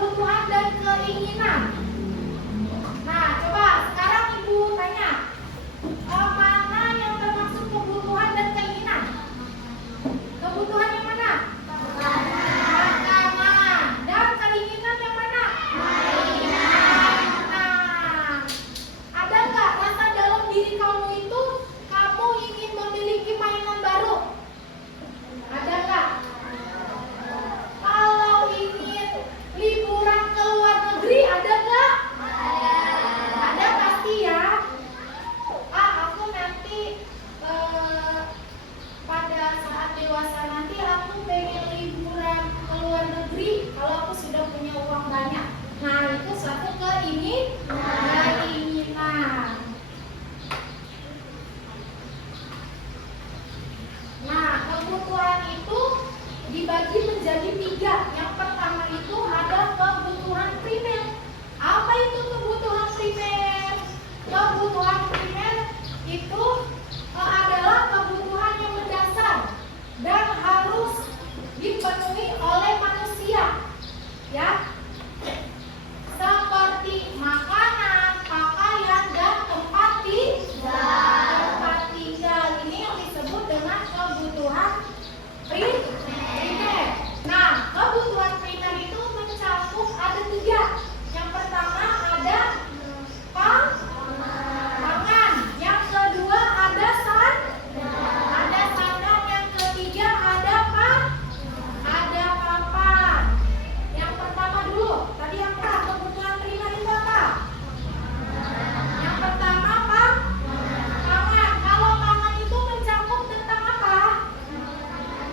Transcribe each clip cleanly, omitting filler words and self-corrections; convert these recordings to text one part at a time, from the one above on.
kebutuhan dan keinginan. Nah, coba sekarang Ibu tanya, mana yang termasuk kebutuhan dan keinginan? Kebutuhan yang mana? Makanan. Dan keinginan yang mana? Mainan. Ada nggak rasa dalam diri kamu itu kamu ingin memiliki mainan baru? Ada nggak? Kalau ingin liburan ke luar negeri, ada nggak? Ada pasti ya. Aku nanti pada saat dewasa nanti aku pengen liburan ke luar negeri kalau aku sudah punya uang banyak. Nah, itu suatu keinginan. Nah, kebutuhan itu dibagi menjadi 3. Yang pertama itu ada kebutuhan primer. Apa itu kebutuhan primer? Kebutuhan primer itu adalah kebutuhan yang mendasar dan harus dipenuhi oleh manusia, ya, seperti makanan, pakaian, dan tempat tinggal. Ini yang disebut dengan kebutuhan primer. Nah, kebutuhan primer itu mencakup ada 3. Yang pertama ada pangan, yang kedua ada sandang, yang ketiga ada papan. Yang pertama dulu, tadi apa? Kebutuhan primer itu apa? Yang pertama pangan. Kalau pangan itu mencakup tentang apa?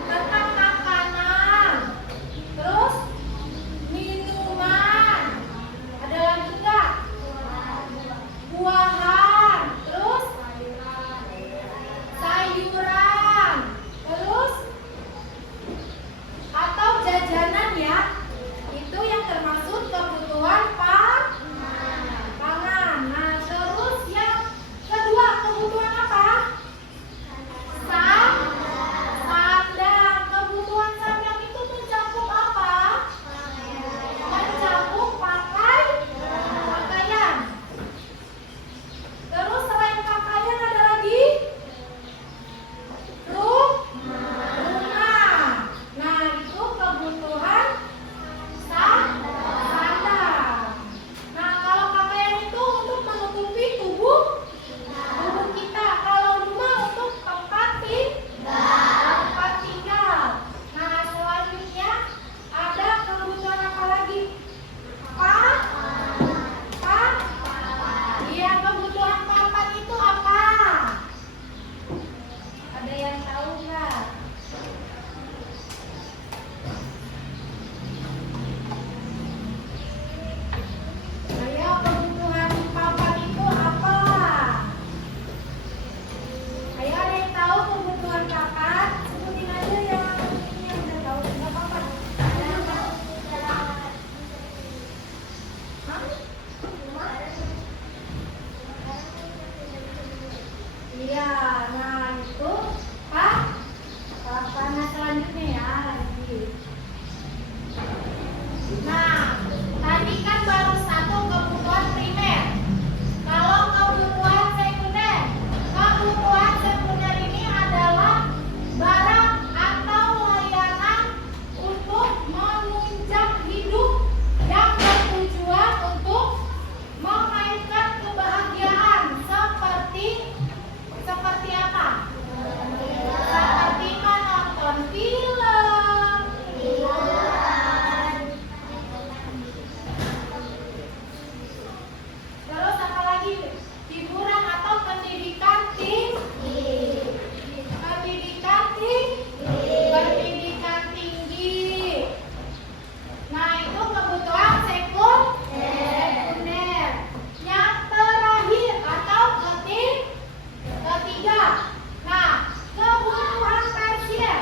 Tentang makanan, terus minuman, ada lagi nggak? Buahan, terus sayuran, terus atau jajanan, ya. Itu yang termasuk kebutuhan pangan. Nah, terus yang kedua kebutuhan apa? Sandang. Kebutuhan sandang itu mencakup apa? Mencakup pakaian. Terus selain pakaian ada lagi rumah. Nah, itu kebutuhan sandang. Nah, kalau pakaian itu untuk menutupi tubuh kita. Kalau rumah untuk tempat tinggal. Nah, selanjutnya ada kebutuhan apa lagi? Iya, kebutuhan papan itu apa? Ada yang tahu nggak? Ayo, kebutuhan papan itu apa? Ayo, ada yang tahu kebutuhan papan? Sebutin aja yang udah tahu tentang papan. Hah? Iya, nah itu papan. Nah, selanjutnya ya lagi. Nah, tadi kan baru satu kebutuhan primer. Kalau kebutuhan sekunder ini adalah barang atau layanan untuk menunjang hidup yang bertujuan untuk memainkan kebahagiaan seperti apa? Seperti menonton film, terus apa lagi? Hiburan atau pendidikan tinggi. Nah, itu kebutuhan sekunder. Yang terakhir atau ketiga. Nah, kebutuhan tersier.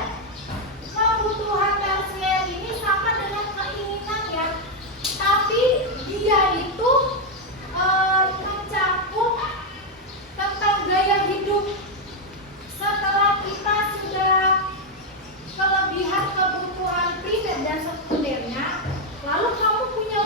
Kebutuhan tersier ini sama dengan keinginan, ya. Tapi dia itu mencakup tentang gaya hidup. Setelah kita sudah kelebihan kebutuhan primer dan sekundernya, lalu kamu punya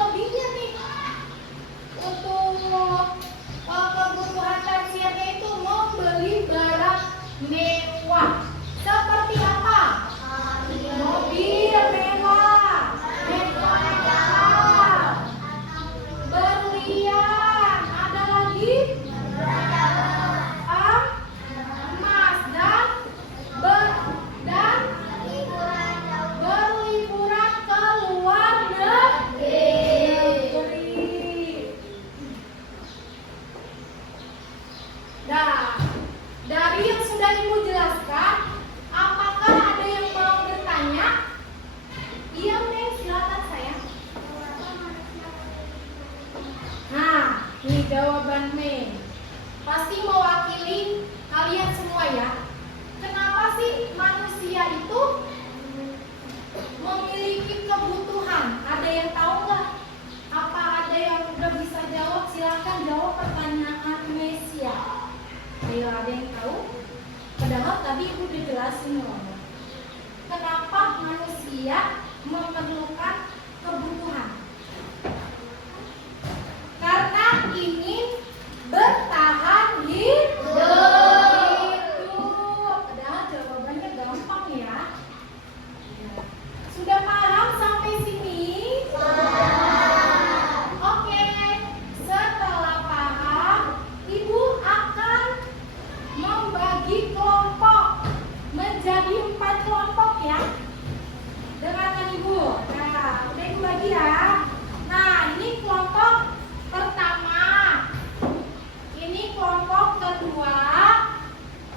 Nih jawaban me. Pasti mewakili kalian semua ya. Kenapa sih manusia itu memiliki kebutuhan? Ada yang tahu nggak? Apa ada yang udah bisa jawab? Silahkan jawab pertanyaan Mesia. Ayo, ada yang tahu? Padahal tadi ibu udah jelasin loh. Kenapa manusia memerlukan kebutuhan? Karena ingin bertahan hidup. Padahal jawabannya gampang ya. Sudah paham sampai sini? Oke, setelah paham, ibu akan membagi kelompok menjadi 4 kelompok ya. Dengarkan ibu. Nah, udah ibu bagi ya. Nah, ini kelompok pertama, ini kelompok kedua,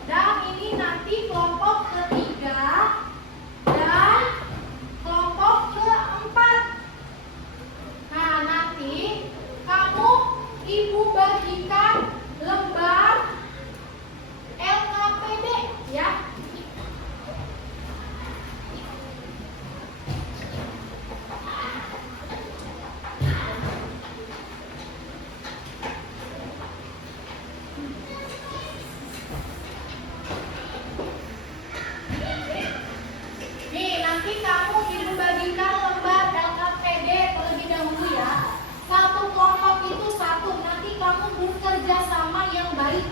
dan ini nanti kelompok ketiga dan kelompok keempat. Nah, nanti kamu ibu bagikan lembar LKPD ya. Nih, nanti kamu ibu bagikan lembar LKPD terlebih dahulu ya. Satu kelompok itu satu. Nanti kamu bekerja sama yang baik.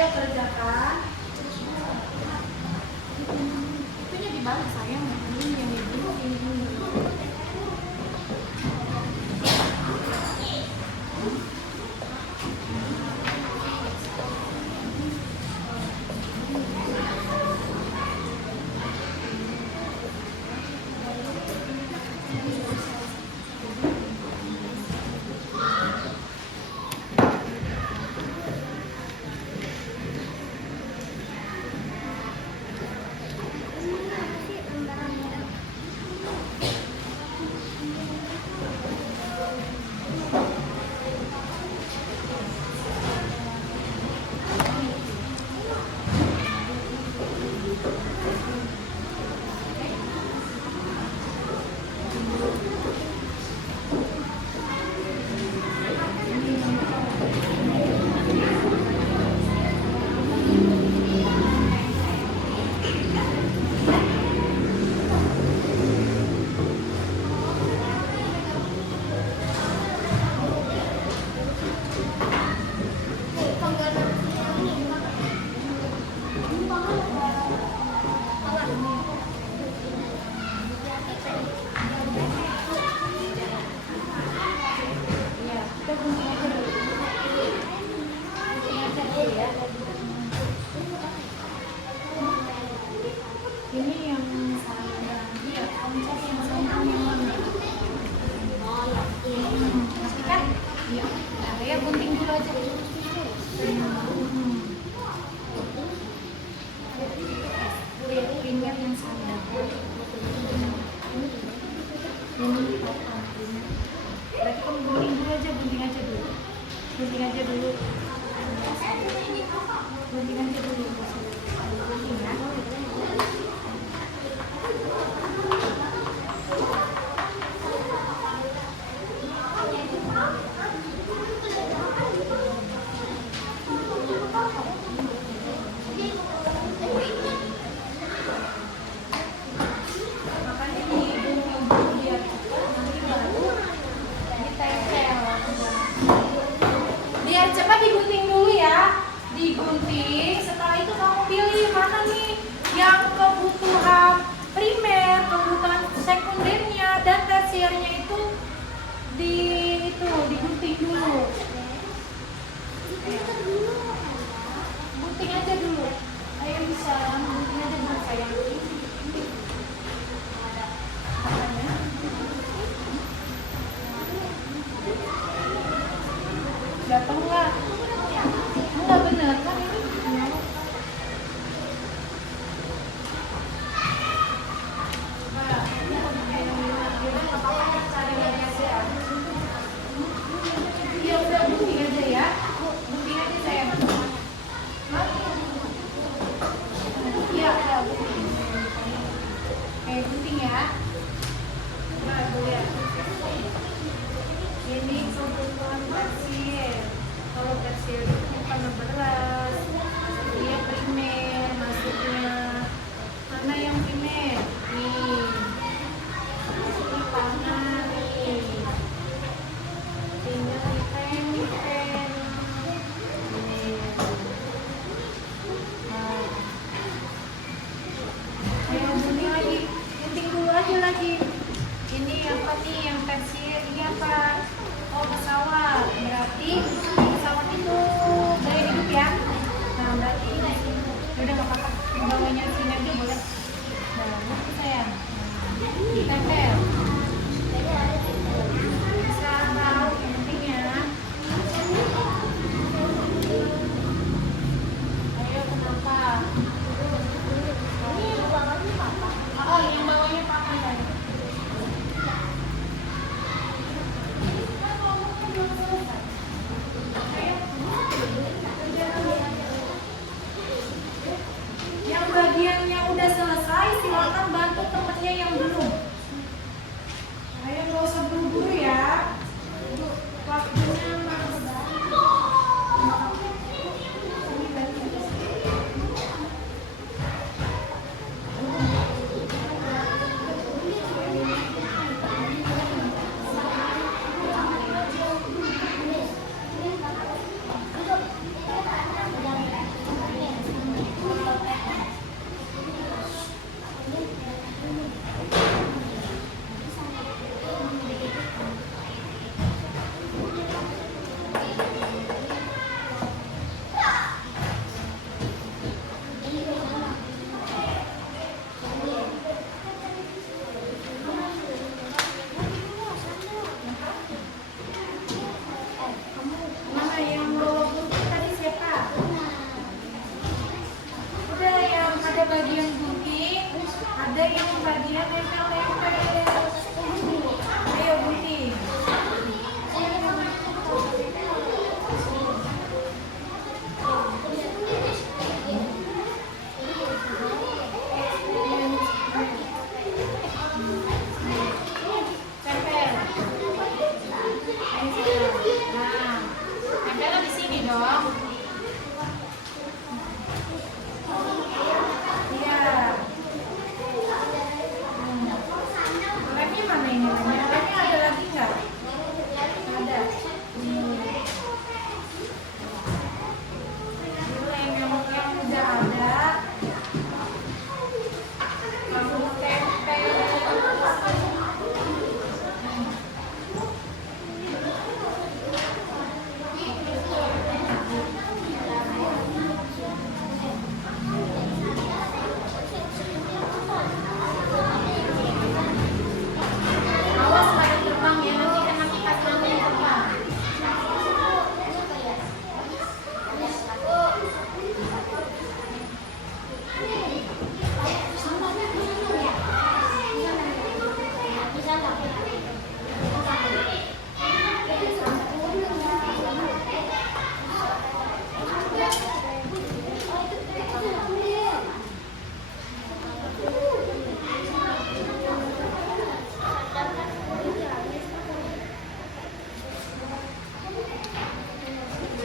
Ayo kerjakan. Itunya dibalik sayang. Ini yang ini. Ini yang sama, iya, kamu cari yang sama yang mana? Oh, yang ini. Masih kan? Iya. Nah, ya gunting dulu aja. Finger yang sama. Ini berarti kamu gunting dulu aja, gunting aja dulu. Gunting aja dulu. Gunting aja dulu. Gunting ya. Biar cepat digunting dulu ya, digunting. Setelah itu kamu pilih mana nih yang kebutuhan primer, kebutuhan sekundernya dan tersiernya itu digunting dulu. Gunting aja dulu. Ayo bisa gunting aja dulu sayang. Jatuh nggak? Enggak bener kan ini? Iya udah gunting aja ya. Gunting aja sayang. Iya udah gunting. Gunting ya. Nah lihat. Ini kebutuhan pasien. Ya, tempel-tempel. Ayo gunting. Tempel. Nah, tempelnya di sini dong. Iya. Lemnya mana ini? Lemnya ada lagi nggak? Ada. Lem yang udah ada. Kamu tempel. Awas pada terbang ya, nanti kena kipas angin terbang.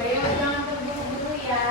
Ayo jangan terburu-buru ya.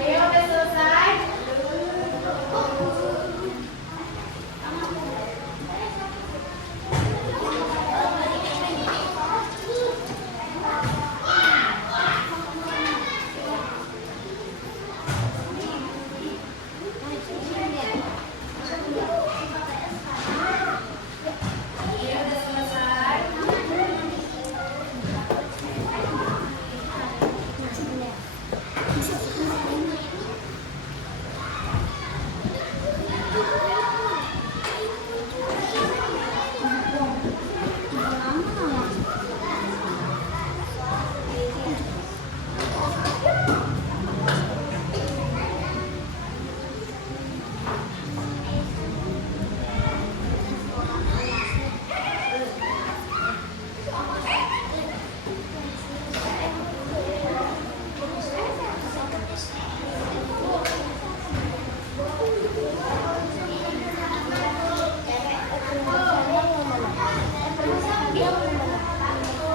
Ayo udah selesai. Ayo udah selesai.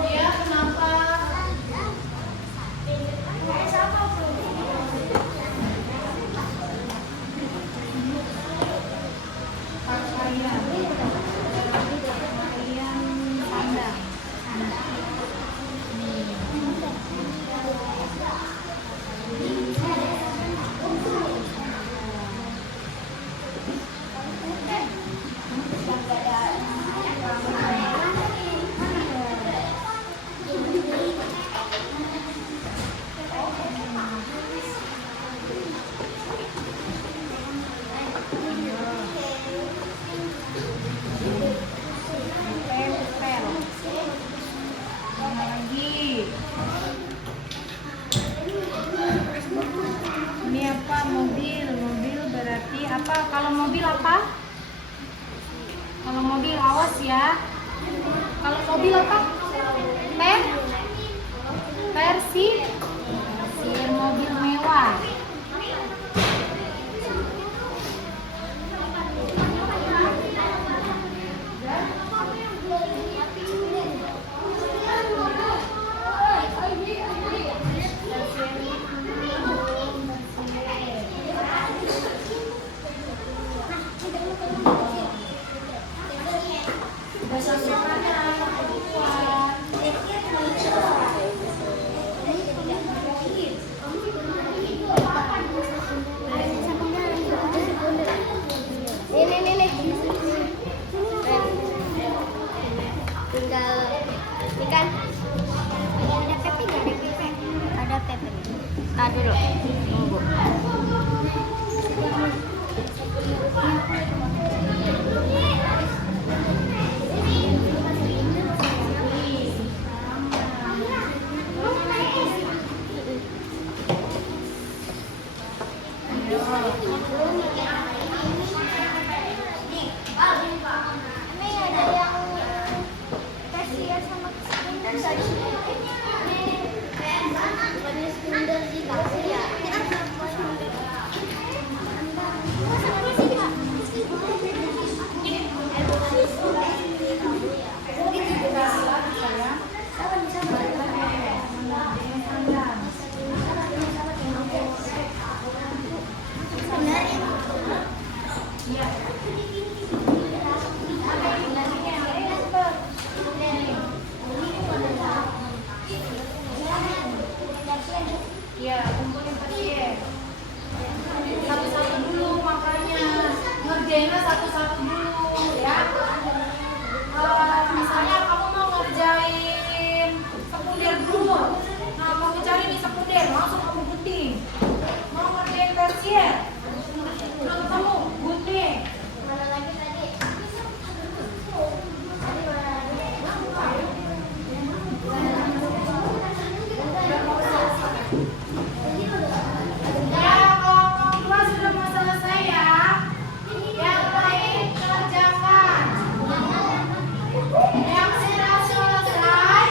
Iya, kenapa? Pakaian pandang. Tempel. Mana lagi? Ini apa? Mobil. Mobil berarti apa? Kalau mobil apa? Kalau mobil awas ya. Kalau mobil apa? Versi mobil mewah. Ikan. Ada pepe nggak? Ada pepe. Ada pepe. Nah dulu. Tunggu. Iya, kumpulin pasien. Satu-satu dulu makanya. Ngerjainnya satu-satu dulu ya. Misalnya kamu mau ngerjain sekunder dulu. Nah, kamu cari nih sekunder, langsung kamu gunting. Mau ngerjain tersier, belum ketemu, gunting. Mana lagi tadi? Ya, kalau dua sudah mau selesai ya. Yang lain kerjakan. Yang sudah selesai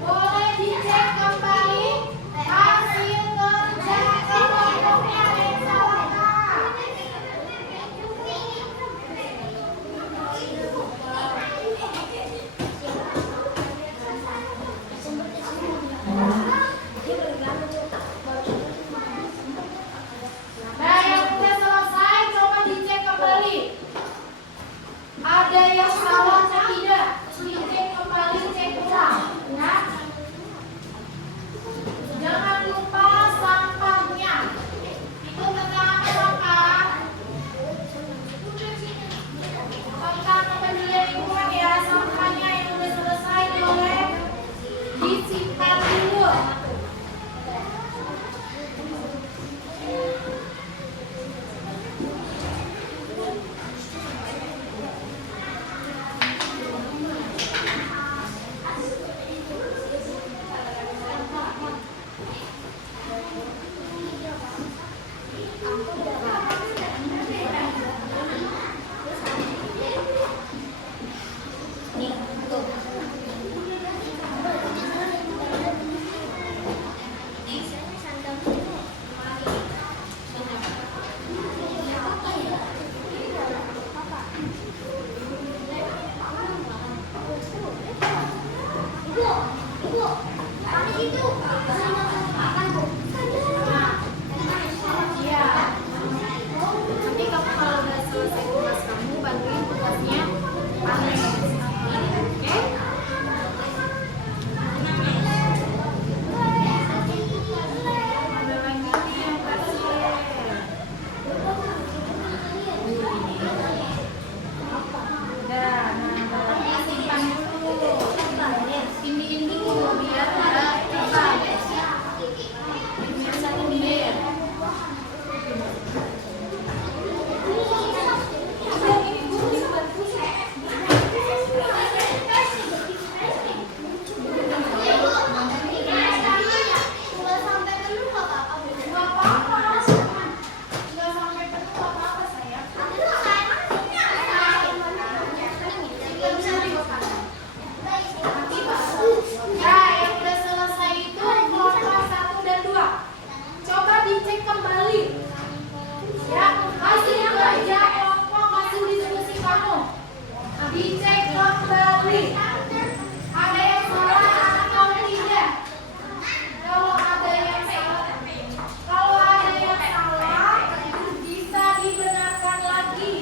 boleh dicek kembali hasil kerja kelompoknya disalahkan. Nah, yang udah selesai coba dicek kembali. Ada yang salah atau tidak? Dicek kembali, cek ulang, ya. Jangan lupa sampahnya. Itu tentang sampah. Tentang kepedulian lingkungan ya, sampahnya yang udah selesai boleh disimpan dulu. Iya. Nanti kamu kalau udah selesai tugas kamu bantuin tugasnya panen. Oke? Ada lagi nih yang pasien. Udah, nah berarti simpan dulu. Tindihin dulu biar ada terbang. Biasa tindihin. Nah, yang udah selesai itu kelompok 1 dan 2. Coba dicek kembali. Ya, hasil kerja kelompok hasil diskusi kamu. Dicek kembali. Ada yang salah atau tidak? Kalau ada yang salah, bisa dibenarkan lagi.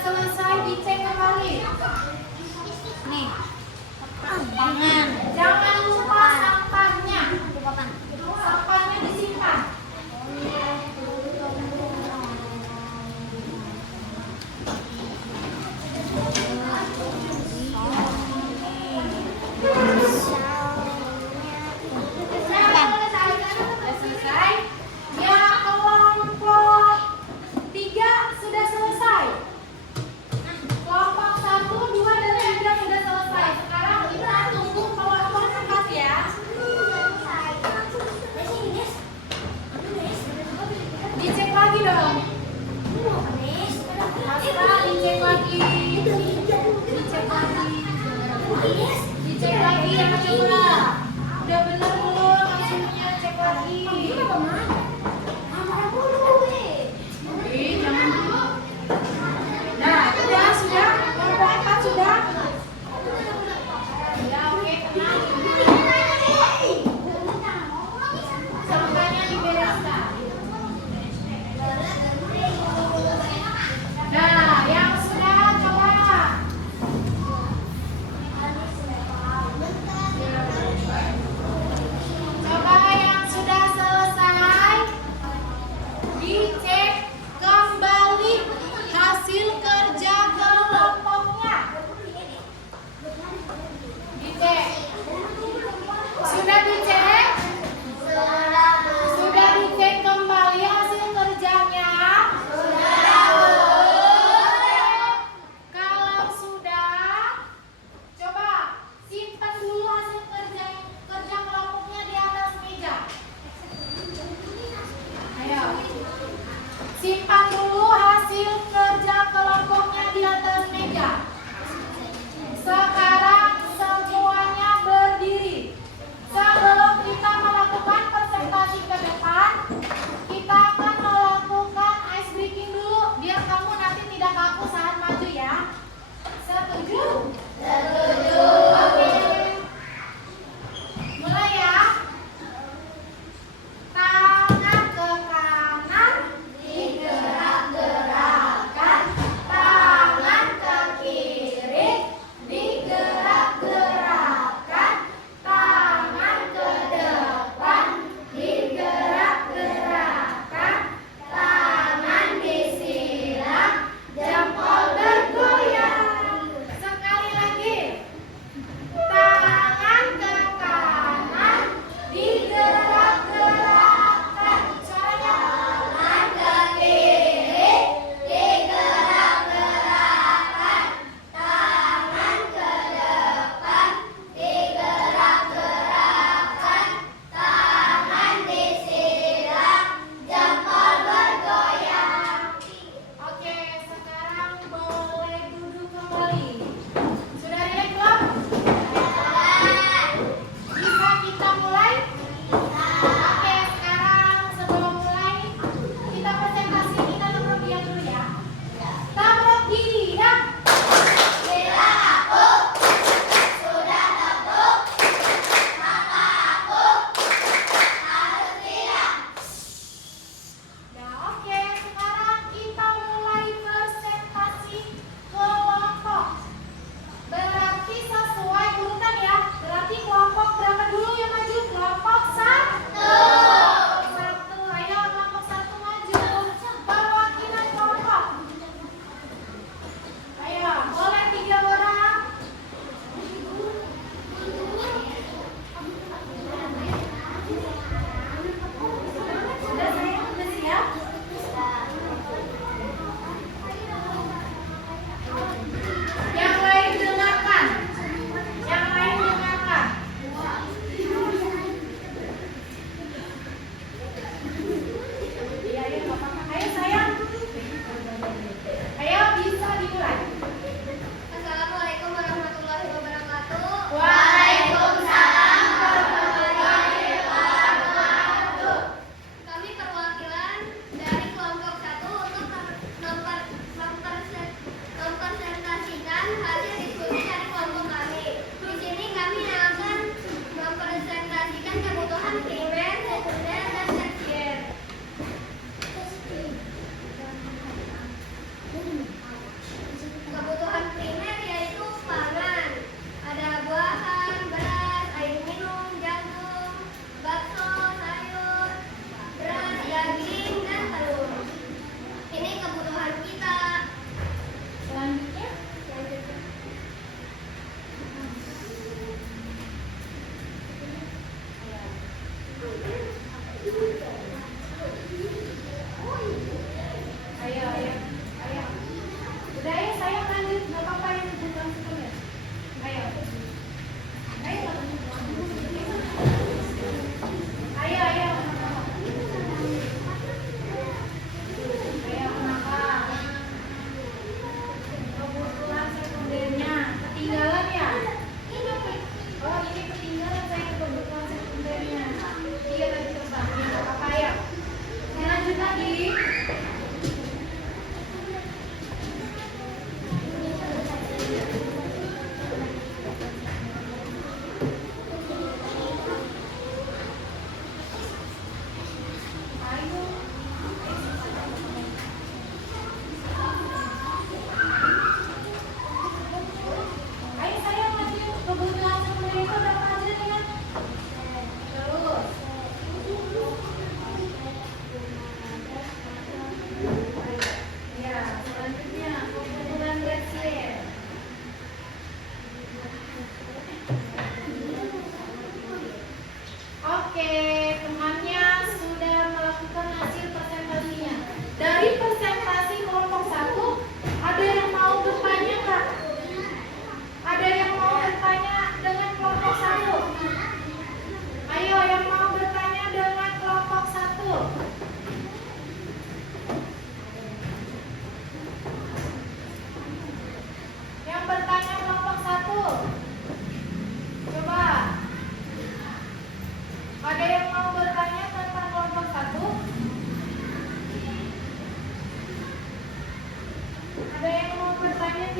Selesai dicek kembali. Nih. Tangan. Jangan lupa sampahnya. Sampahnya disimpan. Sudah selesai. Ya, kelompok 3 sudah selesai. Kelompok 1, 2, dan 3 sudah selesai. Sekarang kita tunggu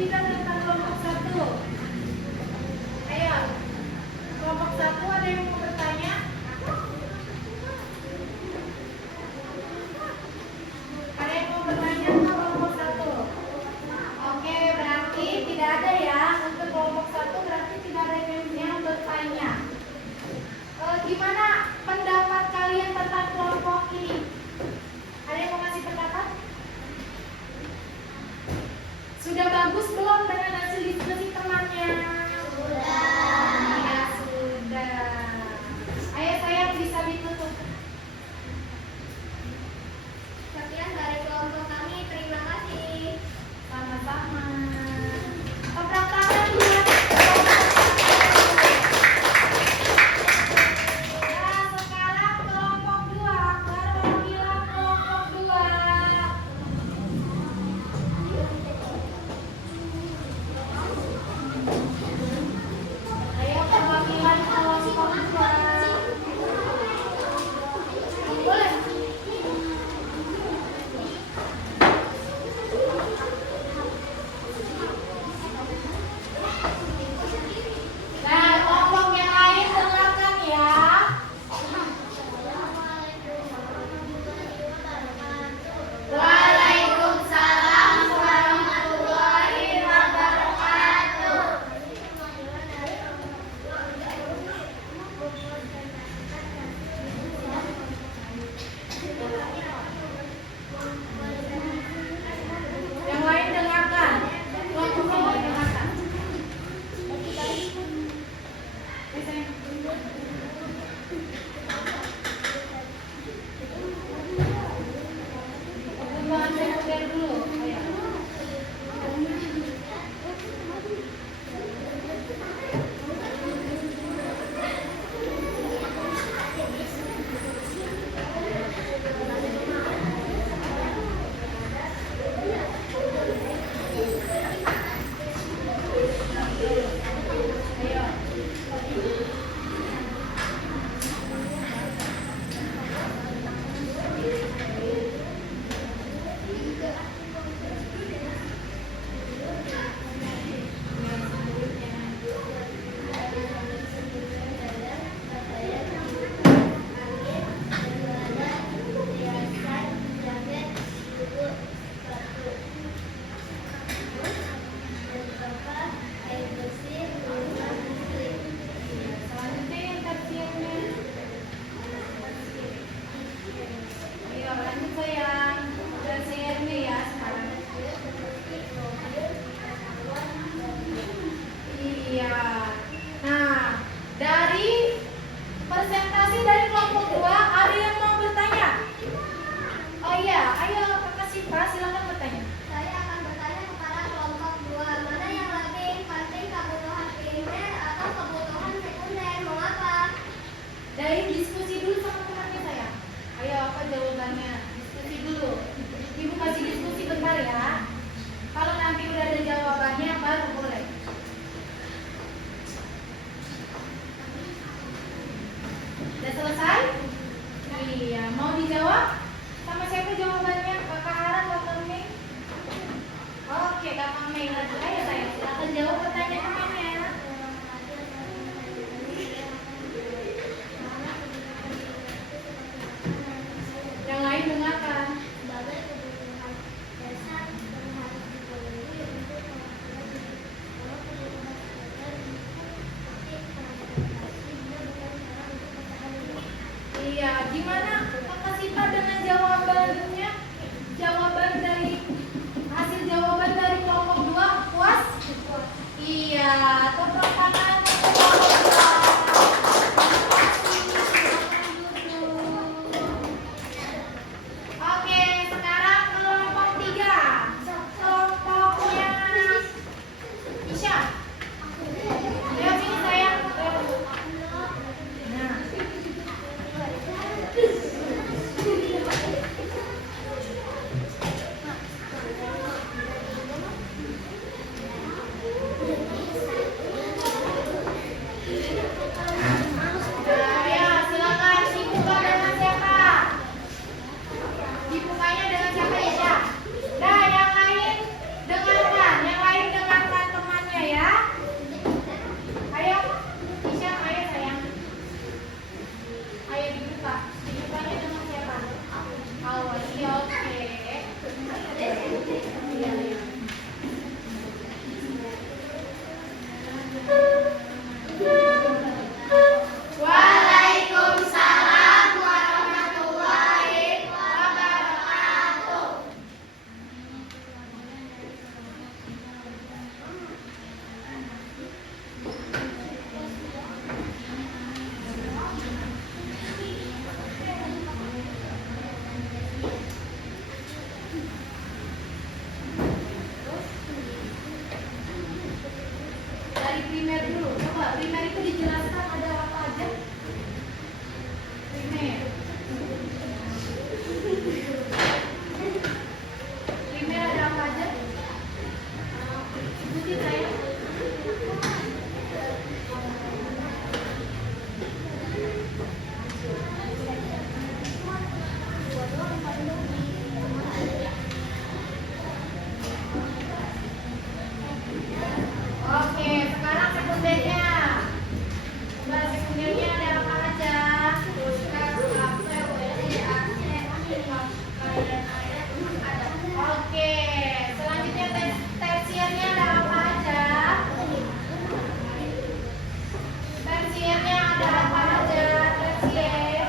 tidak tentang kelompok 1? Ayo, kelompok 1 ada yang mau bertanya? Ada yang mau bertanya ke kelompok 1? Oke, berarti tidak ada ya. Untuk kelompok 1 berarti tidak ada yang bertanya. Gimana pendapat kalian tentang kelompok ini? Ada yang mau ngasih pendapat? Sudah bagus belum dengan hasil diskusi temannya? Sudah. Ya, sudah. Ayo saya bisa ditutup. Sekian dari kelompok kami. Terima kasih. Sama-sama. Tepuk tangan buat ya, sekarang kelompok 2. Perwakilan kelompok 2. Ayo perwakilan kelompok 2. Boleh. Nah, kelompok yang lain dengarkan ya. Waalaikumsalam warahmatullahi wabarakatuh. Yang lain dengarkan. Kelompok yang lain dengarkan. Perkembangan sekunder dulu. Ayo. Selanjutnya yang tersiapnya. Ayo lanjut sayang. Udah CRM ya sekarang. Iya. Nah, dari presentasi dari kelompok 2 ada yang mau bertanya? Oh iya, ayo Kakak Siva silakan bertanya. Saya akan bertanya kepada kelompok 2, mana yang lebih penting, kebutuhan primer atau kebutuhan sekunder? Mengapa? Dari diskusi dulu sama temannya saya. Ayo apa jawabannya? Diskusi dulu. Ibu kasih diskusi bentar ya. Kalau nanti udah ada jawabannya baru boleh. Udah selesai? Iya, mau dijawab? Sama siapa jawabannya? Kakak Haran, Kakak Mei? Oke, Kakak Mei lagi. Ayo saya silakan jawab pertanyaan temannya. Yang lain dengarkan. Sebagai kebutuhan dasar yang harus dipenuhi untuk melakukan kalau kebutuhan sekunder seperti transportasi dia bukan cara untuk pertahanan. Iya, gimana Kakak Sita dengan jawabannya? Jawaban dari hasil jawaban dari kelompok 2 puas? Iya, primer dulu. Coba primer itu dijelaskan ada apa aja? Primer. Primer ada apa aja? Sebutin saya. Oke, sekarang sekundernya. Coba sekundernya ada apa aja? Oke, selanjutnya tersiernya ada apa aja? Tersiernya ada apa aja? Tersier.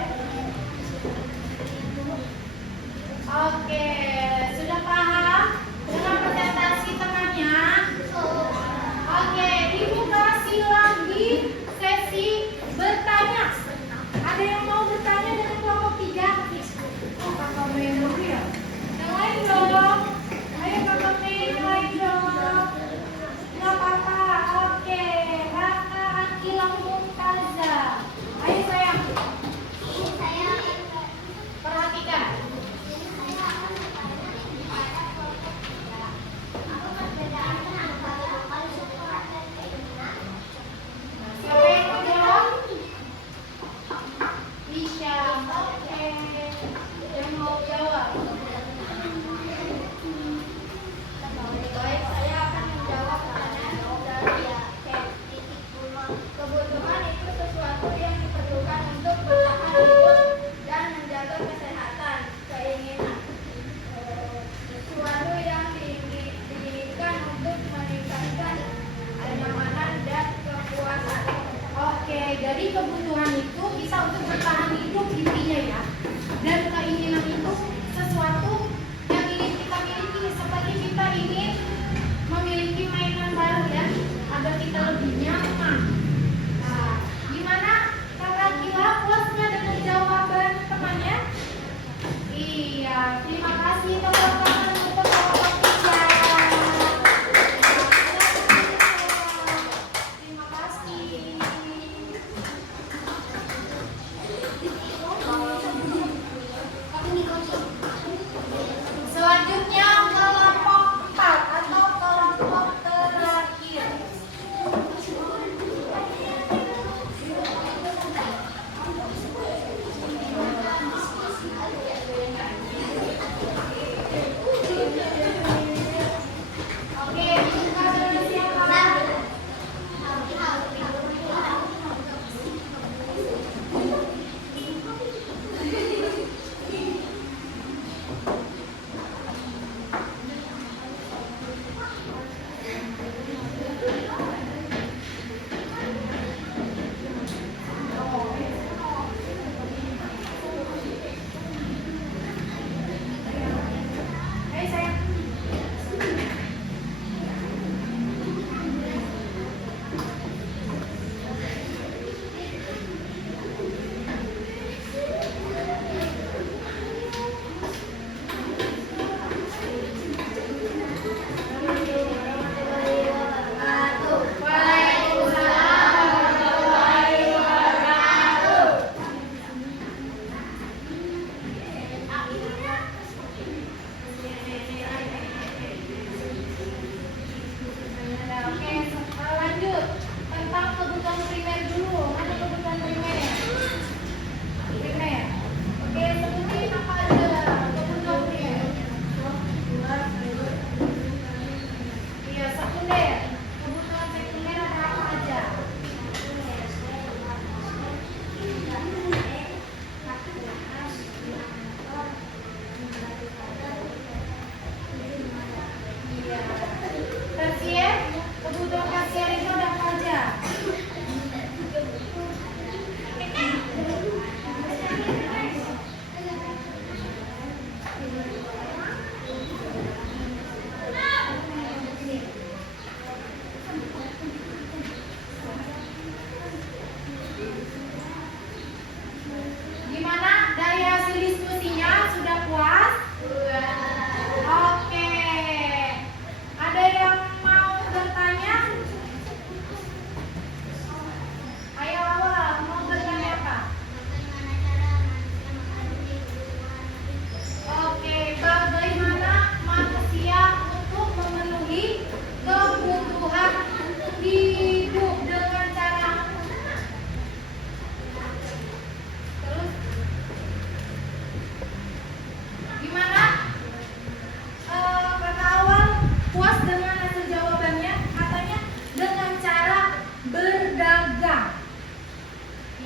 dengan hasil jawabannya? Katanya dengan cara berdagang.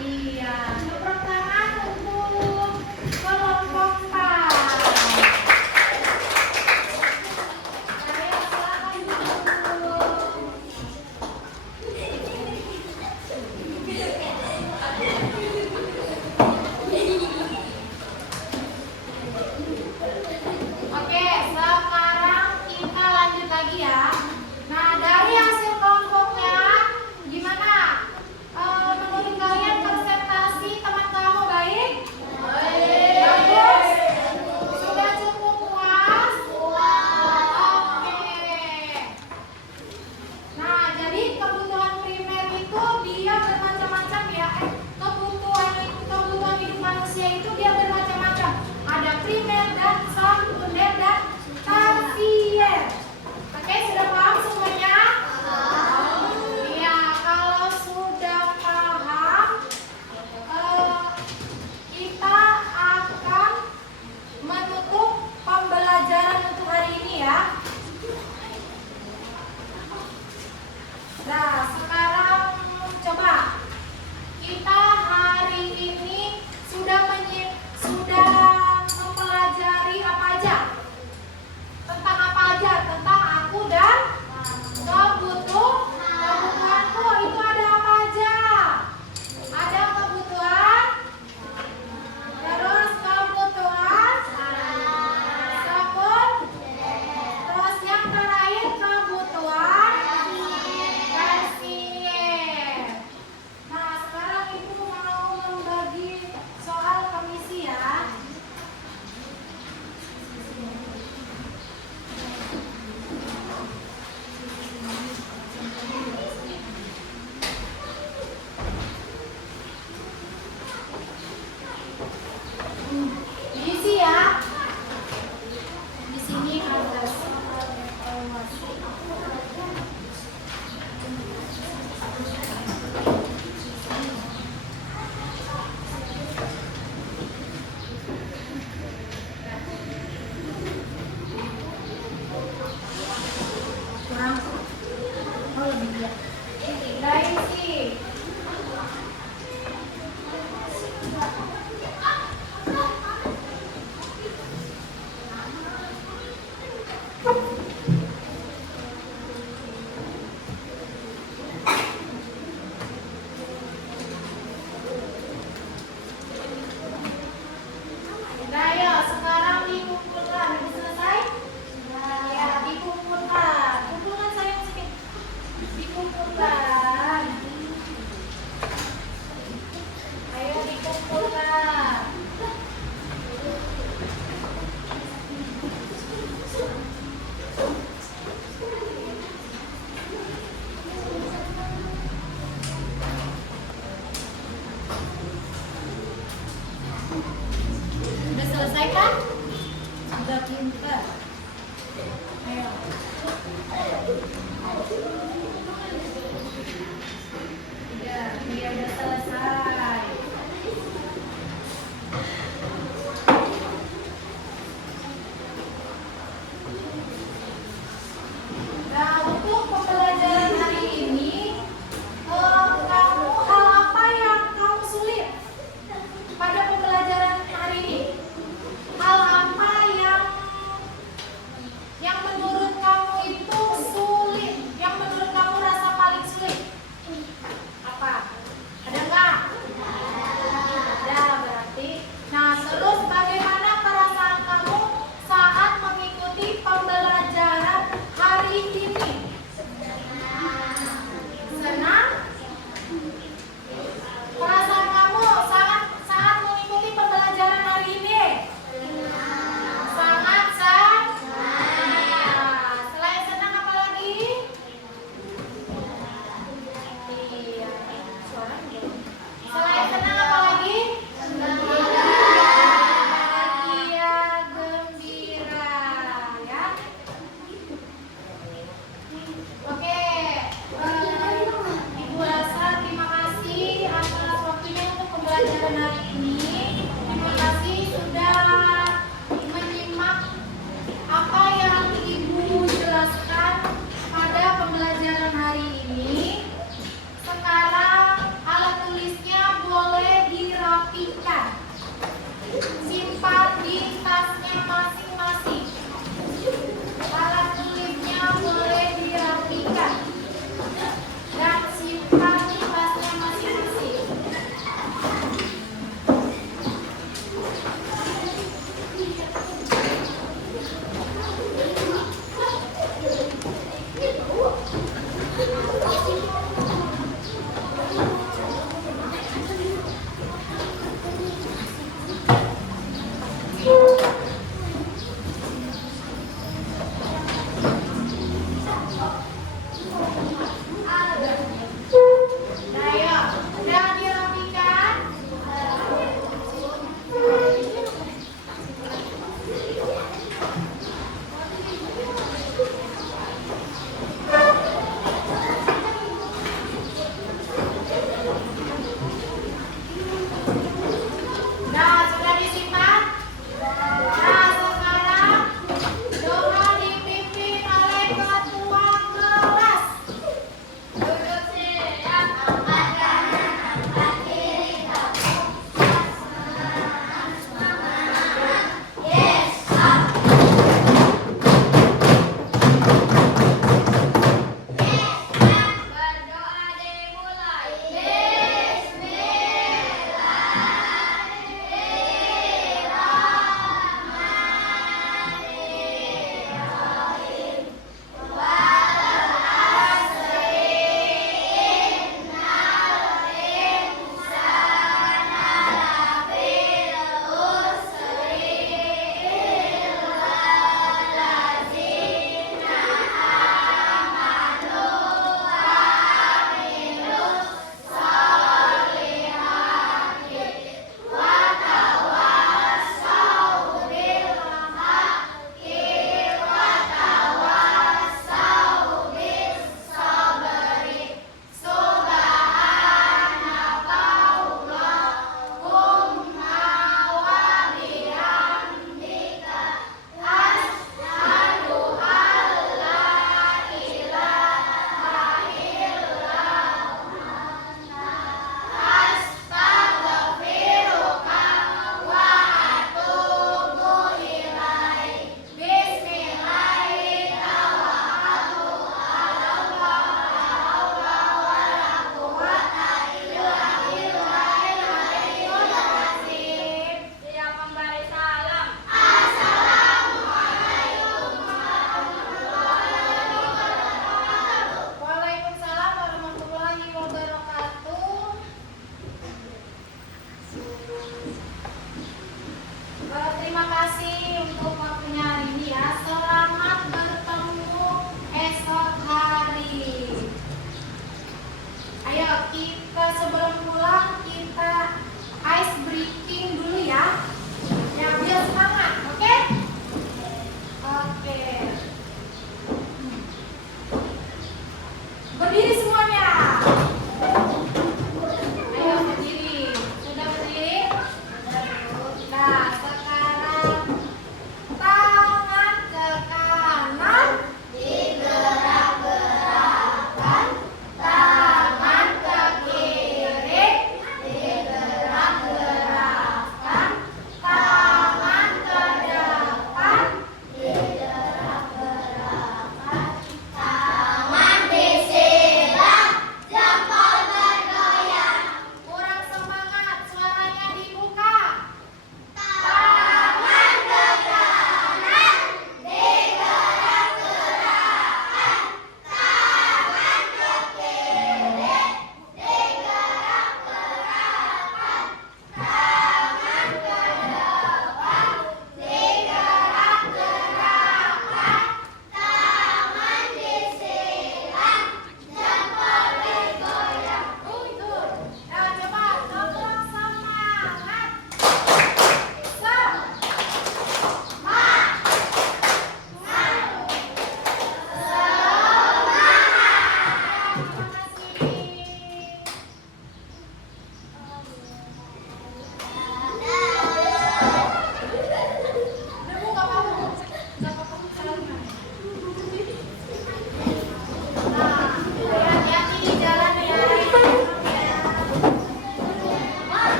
Iya, tepuk tangan untuk kelompok A. Saya silakan dulu. Oke, sekarang kita lanjut lagi ya. Nah, dari hasil kelompoknya, gimana? Menurut kalian presentasi teman kamu baik? Baik. Bagus? Sudah cukup puas? Oke. Nah, jadi kebutuhan primer itu dia bermacam-macam ya. Kebutuhan hidup manusia itu dia bermacam-macam. Ada primer dan sekunder dan tersier. Oke, sudah paham semuanya? Iya, kalau sudah paham, kita akan menutup pembelajaran untuk hari ini ya. Nah, sekarang coba kita hari ini sudah mempelajari apa aja? Tentang apa aja? Tentang aku dan kebutuhanku. Itu ada apa aja? Ada kebutuhan, terus kebutuhan sekun, terus yang terakhir kebutuhan tersier. Nah, sekarang ibu mau membagi soal kemisi ya. Diisi ya. Di sini ada kurang. Oh, lebih ya. Diisi. Nah, ya, sekarang dikumpulkan. Udah selesai? Ya, dikumpulkan. Kumpulkan sayang sini. Dikumpulkan. Ayo dikumpulkan. Udah selesai kan? Sudah pintar. Ayo.